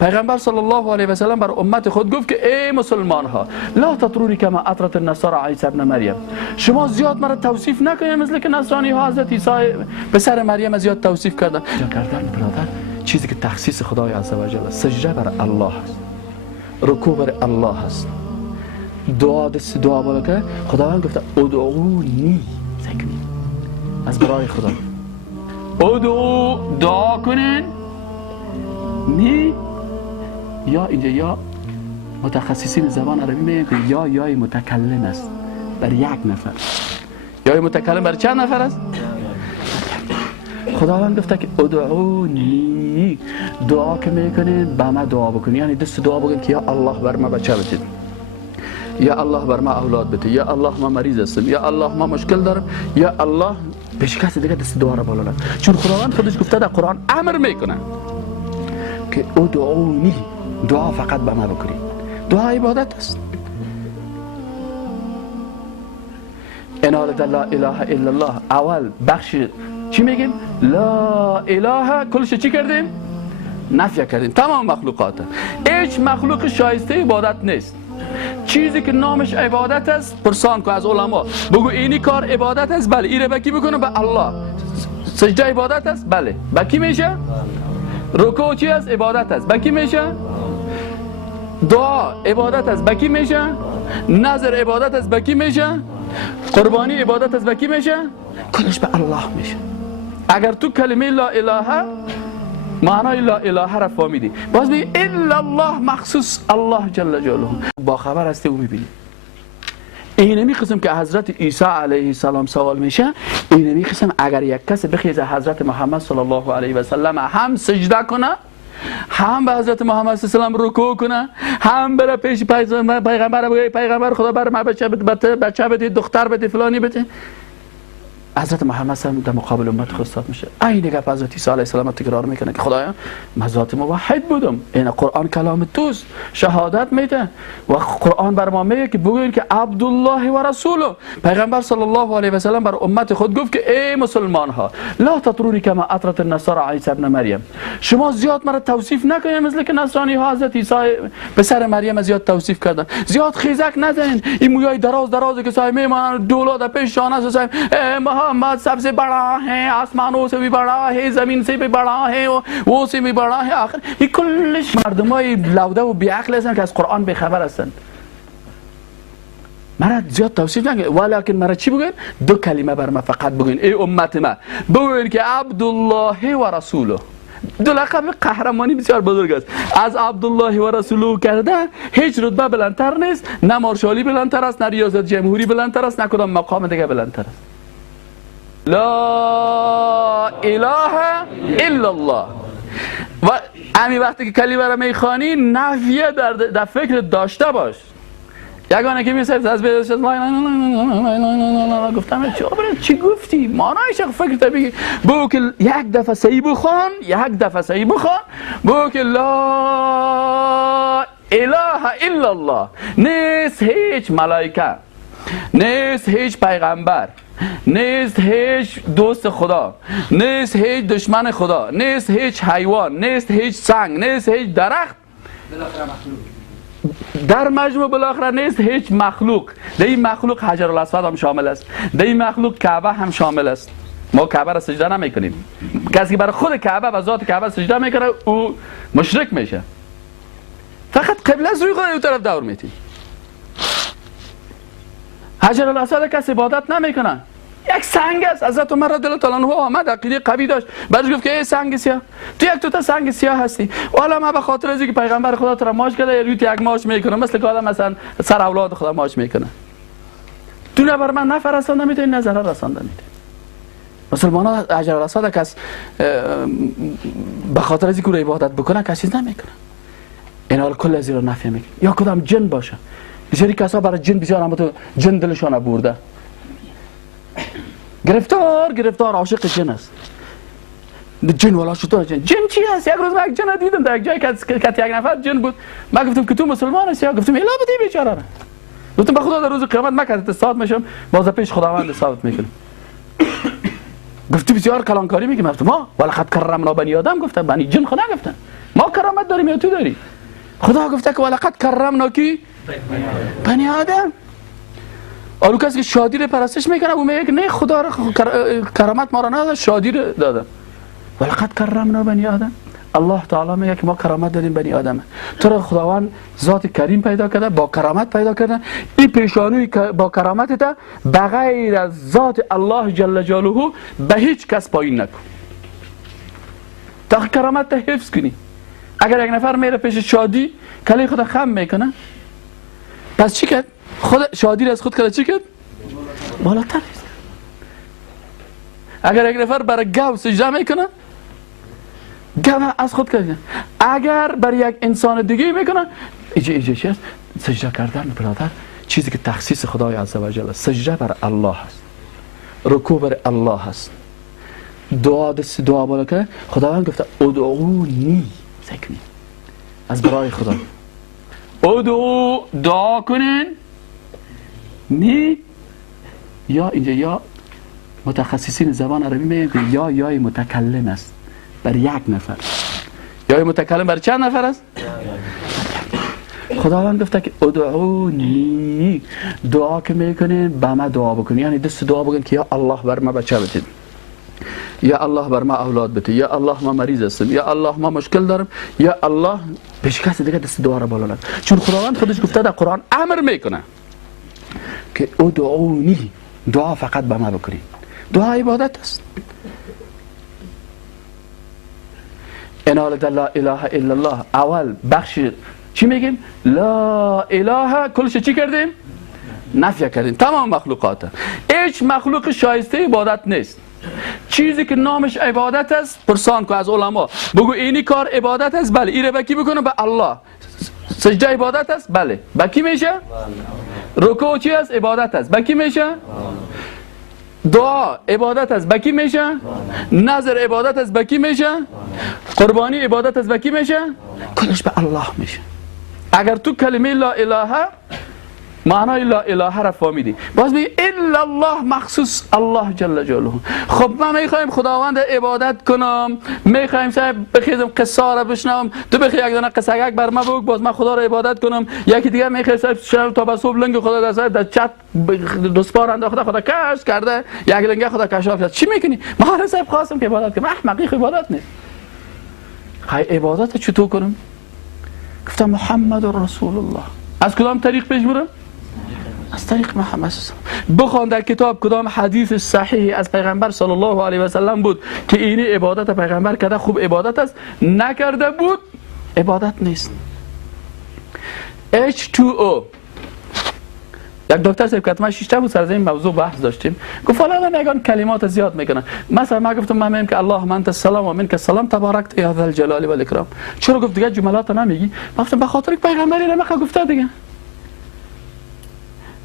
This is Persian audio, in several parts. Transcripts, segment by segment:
پیغمبر صلی الله علیه و سلم بر امت خود گفت که ای مسلمان ها لا تطرونی کما اطرت النصارى عیسی ابن مریم، شما زیاد مرا توصیف نکنید مثل که نصرانی ها حضرت عیسی پسر مریم زیاد توصیف کردن. کردن برادر چیزی که تخصیص خدای عزوجل است. سجده بر الله است، رکوع بر الله است، دعا بالا که خداوند گفته ادعونی سکنی از برای خدا دعا کنین. نی یا اینجا یا متخصصین زبان عربی میگن که یای متکلم است بر یک نفر. یای متکلم بر چند نفر است؟ خداوند گفته که ادعونی، دعا که میکنید با ما دعا بکنید، یعنی دست دعا بکنید که یا الله بر ما بچه بدید، یا الله بر ما اولاد بده، یا الله ما مریض هستم، یا الله ما مشکل دارم، یا الله پیش کسی دیگه دست دعا را بالا نکنه. چون خداوند خودش گفته در قرآن امر میکنه که ادعونی، دعا فقط به ما بکنید. دعا عبادت است. انال لا اله الا الله اول بخش چی میگیم؟ لا اله کلش چی کردیم؟ نفی کردیم. تمام مخلوقات، هیچ مخلوق شایسته عبادت نیست. چیزی که نامش عبادت است پرسان کو از علما، بگو اینی کار عبادت است؟ بله. ایره به کی بکنه؟ به الله. سجده عبادت است؟ بله. به کی میشه؟ رکوع چی است؟ عبادت است. به کی میشه؟ دعا عبادت است. به کی میشه؟ نظر عبادت است. به کی میشه؟ قربانی عبادت است. به کی میشه؟ کلش به الله میشه. اگر تو کلمه لا اله معنای لا اله را فهمیدی، باز میگی الا الله مخصوص الله جل جلاله، با خبر هستی او میبینی. اینمی قسم که حضرت عیسی علیه السلام سوال میشه، اینمی قسم اگر یک کس بخیزه حضرت محمد صلی الله علیه و سلم هم سجده کنه، هم به حضرت محمد صلی الله علیه و سلم رکوع کنه، هم بره پیش پیغمبر بگه پیغمبر خدا بر ما بچه بده، دختر بده، فلانی بده، حضرت محمد صلی الله علیه و در مقابل امت خستاد میشه. این گپ حضرت عیسی علیه السلام تکرار میکنه که خدایا من ذات موحد بودم، این قرآن کلام توست، شهادت میده و قرآن بر ما میگه که بگوین که عبدالله و رسوله. پیغمبر صلی الله علیه و سلم بر امت خود گفت که ای مسلمان ها لا تطرونی کما اطرت النصارى عیسی ابن مریم، شما زیاد مرا توصیف نکنید مثل که نصرانی ها حضرت عیسی پسر مریم زیاد توصیف کردن. زیاد خیزک نزنین، این مویای دراز که صاحب میمانن دولت پیش شانه صاحب محمد सबसे बड़ा है, आसमानों से भी बड़ा है, जमीन से भी बड़ा है, वो से भी बड़ा है. آخر این کلش مردمای لوده و بیعقل هستن که از قرآن بخبر هستن. مرا زیاد توصیف نکنید، ولیکن مرا چی بگوین؟ دو کلمه بر ما فقط بگوین ای امت ما، بگوین که عبدالله و رسوله. دو لقب قهرمانی بسیار بزرگ است. از عبدالله و رسوله کرده هیچ رتبه بلندتر نیست، نه مارشالی بلندتر است، نه ریاست جمهوری بلندتر است، نه کدام مقام دیگه بلندتر است. لا اله الا الله. و همین وقتی که کلمه را میخوانی نفیه در فکر داشته باش. یگانه که میسه از بیدش گفتم چی گفتی؟ معنایش فکر تا بگی بگو که یک دفعه صحیح بخوان، بگو که لا اله الا الله. نیست هیچ ملائکه، نیست هیچ پیغمبر، نیست هیچ دوست خدا، نیست هیچ دشمن خدا، نیست هیچ حیوان، نیست هیچ سنگ، نیست هیچ درخت، در مجموع بالاخره نیست هیچ مخلوق. در این مخلوق حجر الاسود هم شامل است، در این مخلوق کعبه هم شامل است. ما کعبه را سجده نمی کنیم. کسی که برای خود کعبه و ذات کعبه سجده میکنه او مشرک میشه. فقط قبله از روی خود او طرف دور میتی. حجر الاسود کسی عبادت نمیکنه، یک سنگ است. حضرت عمر رضی الله تعالی عنه آمد عقیده قوی داشت، بعدش گفت که ای سنگ سیاه، تو یک توته سنگ سیاه هستی. والا من به خاطر از اینکه پیغمبر خدا تو را ماچ کرده روی یک ماچ میکنه، مثل که آدم مثلا سر اولاد خدا ماچ میکنه. تو نه بر من نفع رسانده میتونی، نه ضرر رسانده میتونی. مسلمانان حجر الاسود کس به خاطر از اینکه عبادت بکنه کسی نمیکنه، این حال کل از این رو نفی میکنه. یا کدام جن باشه، بسیاری کسا برای جن بسیار هم تو جن دلشان برده، گرفتار عاشق جن است. جن والا چطور جن چی هست؟ یک روز من یک جن دیدم در یک جای که یک نفر جن بود. من گفتم که تو مسلمان هستی؟ گفتم الا بدی بیچاره. گفتم به خدا در روز قیامت من که ثابت میشم باز پیش خداوند ثابت میکنم. گفت بسیار کلانکاری میگم. گفتم ما ولقد کرمنا بنی آدم، گفتم بنی جن خدا گفتن. ما کرامت داریم یا تو داری؟ خدا گفته که ولقد کرمنا کی بنی آدم. آلو کسی که شادی رو پرستش میکنه او میگه نه خدا رو کرامت ما رو نداده، شادی رو داده. ولقد کرمنا بنی آدم. الله تعالی میگه که ما کرامت دادیم بنی آدم. تو رو خداوند ذات کریم پیدا کرده، با کرامت پیدا کرده. این پیشانوی با کرامت تا بغیر از ذات الله جل جلاله به هیچ کس پایین نکن تا کرامت تا حفظ کنی. اگر یک نفر میره پیش شادی کلی خدا خم میکنه، پس چی کرد؟ خود شادی را از خود کرد چی کرد؟ بالاتر. اگر یک نفر برای گاو سجده میکنه، گاو از خود کرد. اگر برای یک انسان دیگه میکنه، ایجا چی است؟ سجده کردن برادر چیزی که تخصیص خدای عزوجل است. سجده بر الله است، رکوع بر الله است، دعا بالا که خداوند گفته ادعونی سکنی از برای خدا. دعا کنین نی یا اینجا یا متخصصین زبان عربی میگن که یای متکلم است بر یک نفر. یای متکلم بر چند نفر است؟ خداوند گفته که ادعونی، دعا که میکنین با ما دعا بکنین، یعنی دست دعا بکن که یا الله بر ما بچه بده، یا الله بر ما اولاد بده، یا الله ما مریض هستم، یا الله ما مشکل دارم، یا الله پیش کسی دیگه دست دعا را بالا نکن. چون خداوند خودش گفته در قرآن امر میکنه که ادعونی، دعا فقط به ما بکنید. دعا عبادت است. انال لا اله الا الله اول بخش چی میگیم؟ لا اله کلش چی کردیم؟ نفی کردیم تمام مخلوقات. هیچ مخلوق شایسته عبادت نیست. چیزی که نامش عبادت است پرسان که از علما بگو اینی کار عبادت است، بله. این رو بکی بکنه به الله. سجده عبادت است، بله. بکی میشه؟ رکوع چی است؟ عبادت است، بکی میشه؟ دعا عبادت است، بکی میشه؟ نظر عبادت است، بکی میشه؟ قربانی عبادت است، بکی میشه؟ کلش به الله میشه. اگر تو کلمه لا اله معنای لا اله را فهمیدی، باز میگه الا الله مخصوص الله جل جلاله. خب ما میخوایم خداوند عبادت کنم، میخوایم صاحب بخیزم قصه را بشنوم، تو بخی یک دانه قصه‌ک بر ما بگو باز من خدا را عبادت کنم. یکی دیگه میخواد صاحب شب تا به صبح لنگ خدا در چت دوسپار انداخته خدا کش کرده، یک لنگ خدا کشاف کرد. چی میکنی؟ ما صاحب خواستم که عبادت کنم. احمقی عبادت نیست. خای عبادت چطور کنم؟ گفتم محمد رسول الله. از کدام طریق پیش برم؟ از طریق محمد. بخوان در کتاب کدام حدیث صحیح از پیغمبر صلی الله علیه و سلم بود که اینی عبادت پیغمبر کرده خوب عبادت است، نکرده بود عبادت نیست. H2O یک دکتر صاحب که ما شیشته بود سر این موضوع بحث داشتیم، گفت فلان میگن کلمات زیاد میکنن. مثلا ما گفتم من میگم که اللهم انت السلام و منک السلام تبارکت یا ذا الجلال و الاکرام. چرا گفت دیگه جملات نمیگی؟ گفتم به خاطر پیغمبری نمیخواد گفته دیگه.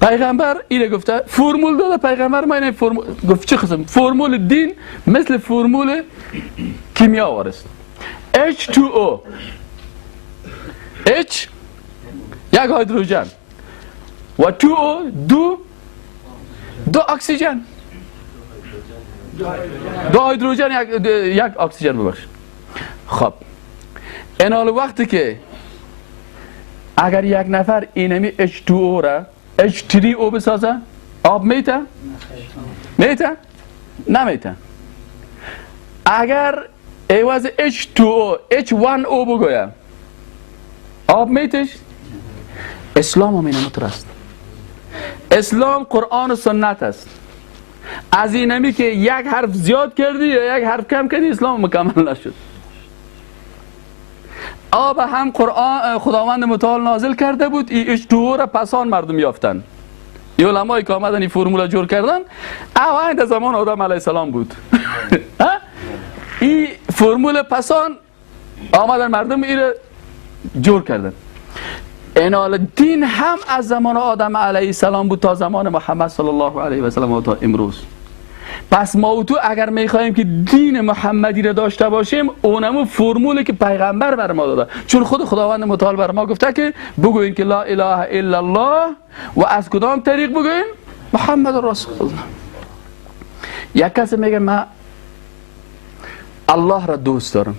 پیغمبر اینه گفته، فرمول داده پیغمبر. ما اینه فرمول گفت چه قسم فرمول دین مثل فرمول کیمیا وارست. H2O H یک هیدروژن و 2O دو اکسیژن. دو هیدروژن یک اکسیژن ببخش. خب اینال وقتی که اگر یک نفر اینمی H2O را H3O بسازه آب میته؟ میته؟ نمیته. اگر عوض H2O H1O بگویم آب میتش؟ اسلام هم اینه است. اسلام قرآن و سنت است. از اینمی که یک حرف زیاد کردی یا یک حرف کم کردی اسلام مکمل نشد. آب هم قرآن خداوند متعال نازل کرده بود، این H2O را پسان مردم یافتن. علمایی که آمدن این فرمول جور کردن اوایل زمان آدم علیه السلام بود. این فرمول پسان آمدن مردم این را جور کردن. اینال دین هم از زمان آدم علیه السلام بود تا زمان محمد صلی الله علیه و سلم و تا امروز. پس ما و تو اگر میخوایم که دین محمدی را داشته باشیم اونمو فرمولی که پیغمبر بر ما داده، چون خود خداوند متعال بر ما گفته که بگوین که لا اله الا الله و از کدام طریق بگوین؟ محمد رسول الله. یک کسی میگه من الله را دوست دارم،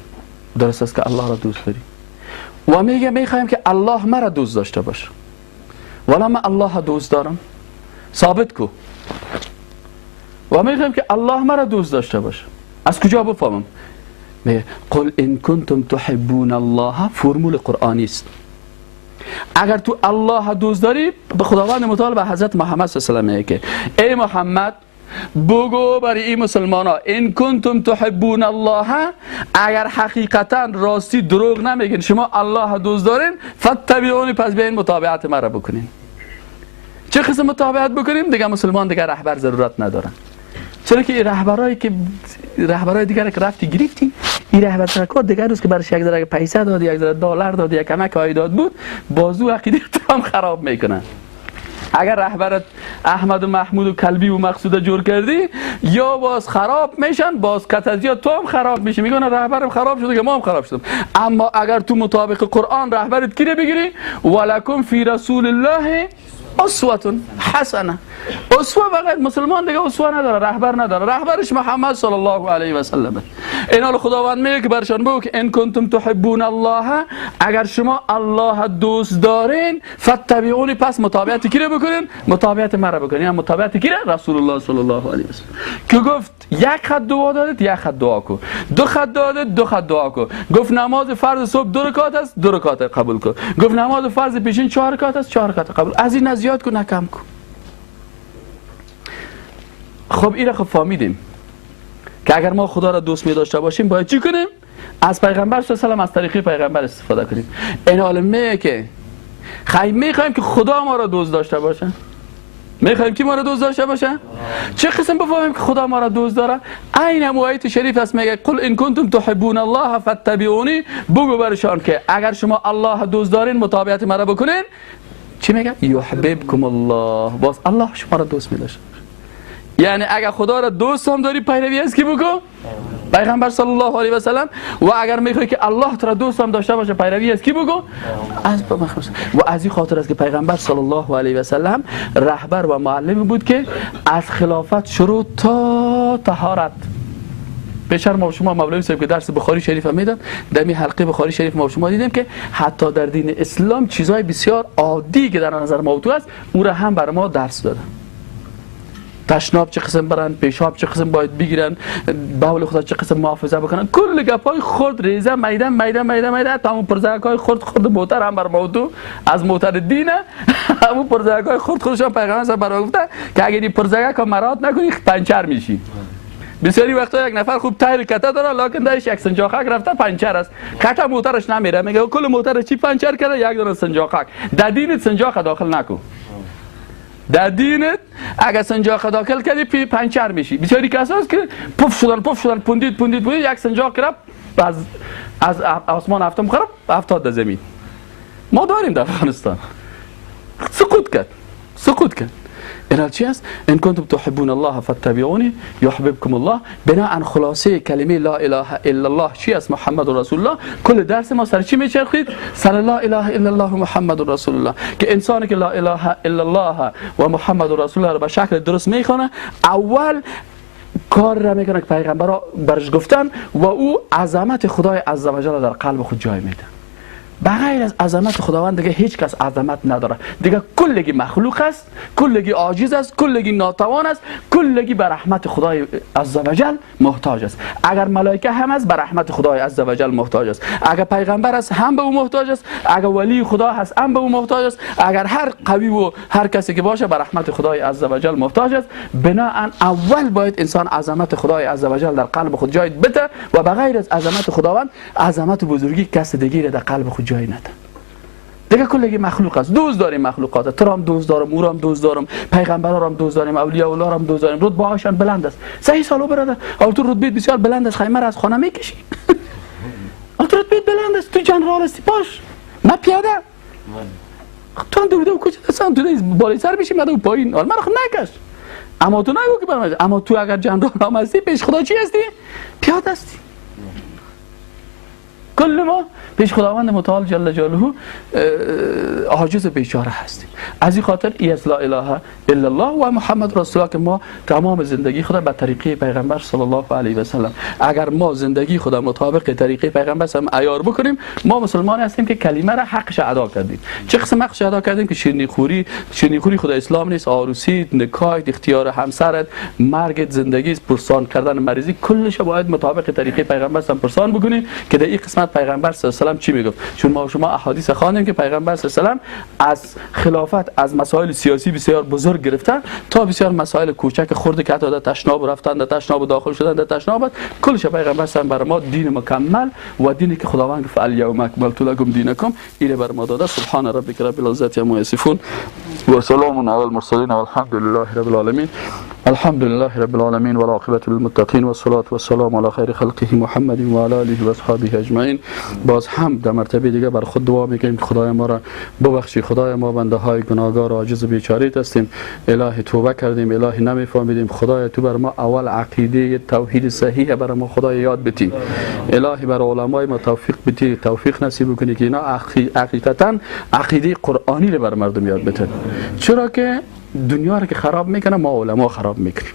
درست است که الله را دوست داری و میخوایم که الله مرا دوست داشته باشه. ولی من الله دوست دارم، ثابت کو. و میخوایم که الله مرا دوست داشته باشه. از کجا بفهمم؟ قل ان کنتم تحبون الله فرمول قرآنی است. اگر تو الله دوست داری، به خداوند متعال به حضرت محمد صلی الله علیه و آله که ای محمد بگو برای این مسلمان ها ان کنتم تحبون الله، اگر حقیقتا راستی دروغ نمیگین شما الله دوست دارین، فتبعونی، پس بیاین متابعت مرا بکنین. چه قسم متابعت بکنیم؟ دیگه مسلمان دیگه رهبر ضرورت ندارن. چرا که این رهبرای دیگر که رفتی گرفتی، این رهبر سرکار دیگر روز که برش یک ذره پیسه داد، یک ذره دلار داد، یک کمک عایدات بود، بازو عقیده تو هم خراب میکنن. اگر رهبرت احمد و محمود و کلبی و مقصود جور کردی، یا باز خراب میشن، باز کتازیا تو هم خراب میشی، میگن رهبرم خراب شده که ما هم خراب شدیم. اما اگر تو مطابق قرآن رهبرت کی بگیری، ولکم فی رسول الله اسوه حسنه. اسوه فقط مسلمان دیگه اسوه نداره، رهبر نداره، رهبرش محمد صلی الله علیه و سلم. این حال خداوند میگه که برشان بگو که ان کنتم تحبون الله، اگر شما الله دوست دارین، فتبعونی، پس متابعت کی رو بکنین؟ متابعت مرا بکنین. یا متابعت کی رو؟ رسول الله صلی الله علیه و سلم که گفت یک خط دعا دادید، یک خط دعا کو. دو خط دادید، دو خط دعا کو. گفت نماز فرض صبح 2 رکعت است، 2 رکعت قبول کو. گفت نماز فرض پیشین 4 رکعت است، 4 رکعت قبول. از این زیاد کو نه کم کو. خب این را خب فهمیدیم که اگر ما خدا را دوست می داشته باشیم باید چی کنیم؟ از پیغمبر صلی الله علیه و آله از طریق پیغمبر استفاده کنیم. این حال میگه که میخوایم که خدا ما را دوست داشته باشه. میخوایم که ما را دوست داشته باشه. چه قسم بفهمیم که خدا ما را دوست داره؟ عین آیت شریف است میگه قل ان کنتم تحبون الله فاتبعونی، بگو برشان که اگر شما الله دوست دارین متابعت مرا بکنین. چی میگه؟ یحببکم الله، باز الله شما را دوست می‌داره. یعنی اگر خدا را دوست هم داری پیروی از کی بکن؟ پیغمبر صلی الله علیه و سلم. و اگر میخوای که الله تو را دوست هم داشته باشه پیروی از کی بکن؟ از و از این خاطر است که پیغمبر صلی الله علیه و سلم رهبر و معلم بود که از خلافت شروع تا طهارت. پیشتر ما شما مولوی صاحب که درس بخاری شریف هم میدن، در این حلقه بخاری شریف ما شما دیدیم که حتی در دین اسلام چیزهای بسیار عادی که در نظر موضوع است او را هم بر ما درس دادن. تشناب چه قسم برن، پیشاب چه قسم باید بگیرن، بول خدا چه قسم محافظه بکنن، کل گپای خرد ریزه میدان تا همون پرزگای خرد موتر هم بر موضوع از موتر دینه. همون پرزگای خودشان پیغمبر صاحب برای گفته که اگه این پرزگا که مراد نکنی پنچر میشی. بسیاری وقتا یک نفر خوب تایر کته داره لکن درش یک سنجاقک رفته پنچر است، کته موترش نمیره، میگه کل موتر چی پنچر کرده؟ یک دونه سنجاقک. در دینت سنجاق داخل نکن. در دینت اگر سنجاق داخل کردی پنچر میشی. بسیاری کسا هست که پف شدن پوندید یک سنجاق کرد از آسمان هفتم خراب افتاد در زمین. ما داریم در افغانستان. سقوط کرد. این چی است؟ ان کنتم تحبون الله فاتبعونی یحببکم الله. بناء خلاصه کلمه لا اله الا الله چی است؟ محمد رسول الله. کل درس ما سر چی میچرخید؟ سر لا اله الا الله محمد رسول الله. که انسانی که لا اله الا الله و محمد رسول الله رو به شکل درست میخونه، اول کار را میکنه که پیغمبرها برش گفتن و او عظمت خدای عزوجل در قلب خود جای میده. بغیر از عظمت خداوند دیگه هیچ کس عظمت نداره. دیگه کلگی مخلوق است، کلگی عاجز است، کلگی ناتوان است، کلگی به رحمت خدای عزوجل محتاج است. اگر ملائکه هم است به رحمت خدای عزوجل محتاج است. اگر پیغمبر است هم به او محتاج است. اگر ولی خدا هست هم به او محتاج است. اگر هر قوی و هر کسی که باشه به رحمت خدای عزوجل محتاج است. بناهن اول باید انسان عظمت خدای عزوجل در قلب خود جای بده و بغیر از عظمت خداوند عظمت و بزرگی کس دیگری در قلب خود جای نده. دیگه کلگی مخلوق است. دوست داریم مخلوقات. تو هم دوست دارم، او هم دوست دارم، پیغمبرا هم دوست داریم، اولیاء الله هم دوست داریم. رتبه هاشون بلند است. 3 سالو برادر، او تو رتبه بسیار بلند است، خیمه را از خانه میکشی. او تو رتبه بلند است، تو جنرال هستی، باش. ما پیاده. تو هم دویده و کوچه دستان تو بالای سر میشی، من پایین. من خود نکش. اما تو نگو که برام. اما تو اگر جنرال هم هستی، پیش خدا چی هستی؟ پیاده هستی. کل ما پیش خداوند متعال جل جلاله عاجز بیچاره هستیم. از این خاطر از لا اله الا الله و محمد رسول الله که ما تمام زندگی خود به طریقه پیغمبر صلی الله علیه و سلم، اگر ما زندگی خود مطابق طریقه پیغمبر هم عیار بکنیم، ما مسلمان هستیم که کلمه را حقش ادا کردیم. چه قسم حقش ادا کردیم که شیرینی خوری خود اسلام نیست، عروسی، نکاح، اختیار همسرت، مرگ، زندگی، پرسان کردن مریضی، کلش باید مطابق طریقه پیغمبر هم پرسان بکنیم که در این قسمت پیغمبر صلی الله علیه و سلم چی میگفت. چون ما شما احادیث خواندیم که پیغمبر صلی الله علیه و سلم از خلافت، از مسائل سیاسی بسیار بزرگ گرفته تا بسیار مسائل کوچک خرد که حتی در تشناب رفتن، در تشناب داخل شدن، در تشناب، کلش پیغمبر صلی الله علیه و سلم برای ما دین مکمل و دینی که خداوند گفت الیوم اکملت لکم دینکم اینه بر ما داده. سبحان ربک رب العزة عما یصفون و سلام علی المرسلین والحمد لله رب العالمین. الحمد لله رب العالمین والعاقبة للمتقین والصلاة والسلام علی خیر خلقه محمد و علی آله و اصحابه اجمعین. باز هم در مرتبه دیگه بر خود دعا میکنیم که خدای ما را ببخشی. خدای ما بنده های گناهکار عاجز و بیچاره هستیم. الهی توبه کردیم، الهی نمیفهمیدیم. خدای تو بر ما اول عقیده توحید صحیح بر ما خدای یاد بتی. الهی بر علمای ما توفیق بتی، توفیق نصیب کنی که اینا حقیقتا عقیده قرآنی رو بر مردم یاد بتن. چرا که دنیا رو که خراب میکنه ما علما خراب میکنیم.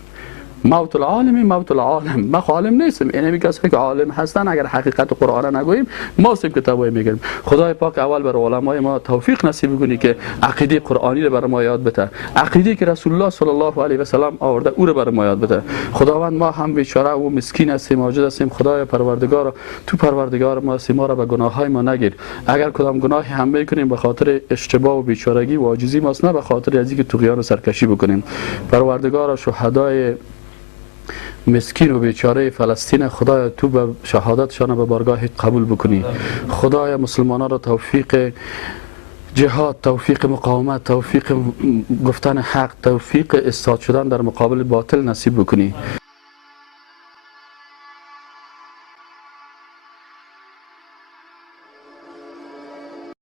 موت العالم موت العالم. ما عالم نیستم، اینمی کسایی که عالم هستن اگر حقیقت قرآن نگوییم ما سیم کتابای میگیم. خدای پاک اول بر علمای ما توفیق نصیب کنی که عقیده قرآنی رو بر ما یاد بده، عقیده که رسول الله صلی الله علیه و سلم آورده او رو بر ما یاد بده. خداوند ما هم بیچاره و مسکین هستیم، عاجز هستیم. خدای پروردگار تو پروردگار ما ما را به گناههای ما نگیر. اگر کدام گناهی هم میکنیم به خاطر اشتباه و بیچارگی و عاجزی ماست، نه به خاطر از اینکه طغیان و سرکشی بکنیم. پروردگار شهدای مسکین و بیچاره فلسطین خدای تو به شهادتشان به بارگاهت قبول بکنی. خدای مسلمانان را توفیق جهاد، توفیق مقاومت، توفیق گفتن حق، توفیق استاد شدن در مقابل باطل نصیب بکنی.